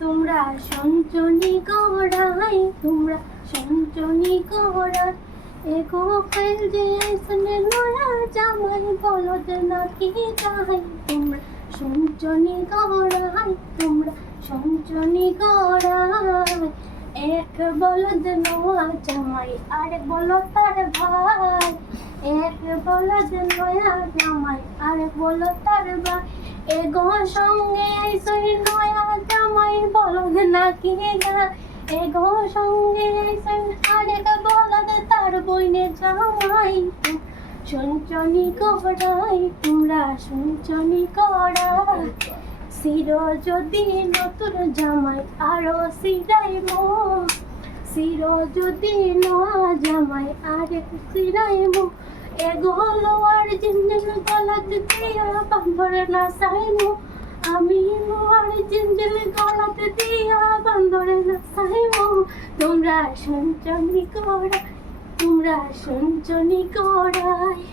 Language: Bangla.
তোমরা সঞ্চনি গড়াই, তোমরা সঞ্চনি গড়াই, এগো ফেল যে আইসনে নয়া জামাই বলদ নাকি যাই। তোমরা সঞ্চনি গড়াই, তোমরা সঞ্চনি গড়াই, এক বলদ নয়া জামাই আরেক বলদ তার ভাই। এক বলদ নয়া জামাই আরেক বলদ তার ভাই, এগো সঙ্গে আইসই নয়া জামাই বলদ নাকি না। এগো সঙ্গে আইসই আরেক বলদ তার বইনে জামাই। সঞ্চনি গড়াই, তোমরা সঞ্চনি গড়াই, চির যদি নতুন জামাই আরো চিরাইব। চির যদি নয়া জামাই আরেক চিরাইব, এগো লোয়ার জিঞ্জিল গলাত দিয়া বান্ধরে নাচাইব। আমি লোয়ার জিঞ্জিল গলাত দিয়া বান্ধরে নাচাইব। তোমরা সঞ্চনি গড়াই, তোমরা সঞ্চনি গড়াই।